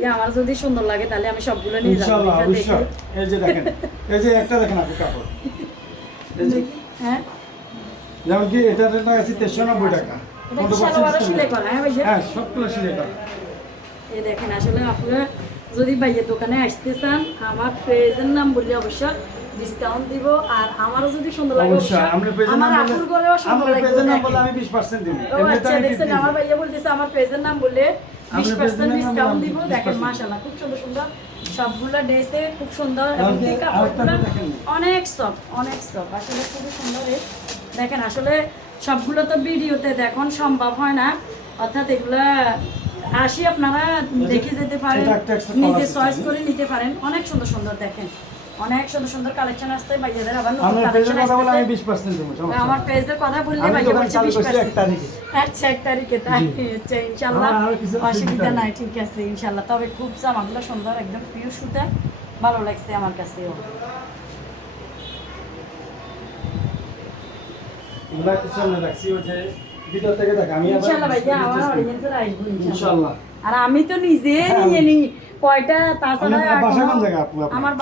আমার যদি সুন্দর লাগে তাহলে আমি সবগুলো নিয়ে যাব। ইনশাআল্লাহ অবশ্যই। এই যে দেখেন, এই যে একটা দেখেন আপনি কাপড়। এই যে হ্যাঁ, যেমন কি এটার রেট আছে 390 টাকা। এটা কি সালোয়ারও সেলাই করা? হ্যাঁ ভাইয়া, হ্যাঁ সবগুলো সিলাই করা। এই দেখেন আসলে আপনারা যদি ভাইয়ের দোকানে আসতে চান আমার পেজের নাম বললে অবশ্যই ডিসকাউন্ট দিব। আর আমারও যদি সুন্দর লাগে অবশ্যই আমরা পেজের আমার নাম আপুর বললে ঘরেও সুন্দর আমরা লাগবে। পেজের নাম দেখেন। বললে আমি 20% দিব। ও আচ্ছা, দেখছেন আমার ভাইয়া বলতেছে আমার পেজের নাম বললে 20% ডিসকাউন্ট দিব। দেখেন মাশাআল্লাহ খুব সুন্দর সুন্দর সবগুলো ড্রেসে খুব সুন্দর এবং কি কাপড়গুলো অনেক সফট, অনেক সফট, আসলে খুব সুন্দর। দেখেন আসলে সবগুলো তো ভিডিওতে দেখানো সম্ভব হয় না, অর্থাৎ এগুলা আসি আপনারা দেখে যেতে পারেন, নিজে চয়েস করে নিতে পারেন। অনেক সুন্দর সুন্দর দেখেন, অনেক সুন্দর সুন্দর কালেকশন আসছে ভাইয়াদের। আবার নতুন আমার পেজের কালেকশন কথা বলে আমি আসছে। 20% দেব। আমার পেজের কথা বললে আমি ভাইয়া দোকান বলছে চালু করছি 20%। 1 তারিখে। আচ্ছা 1 তারিখে, তাই আচ্ছা ইনশাআল্লাহ আমার আরো কিছু অসুবিধা নাই, ঠিক আছে ইনশাআল্লাহ। তবে খুব জামাগুলো সুন্দর, একদম পিওর সুতা, ভালো লাগছে আমার কাছেও। এগুলা কিছু আমরা রাখছি ওই যে ভিতর থেকে দেখ আমি আবার ইনশাআল্লাহ ভাইয়া আমার অডিয়েন্সের আসবো ইনশাআল্লাহ। ইনশাআল্লাহ। আর আমি তো নিজে নিয়ে নি কয়টা, তাছাড়া আপনার বাসা কোন জায়গা আপু? আমার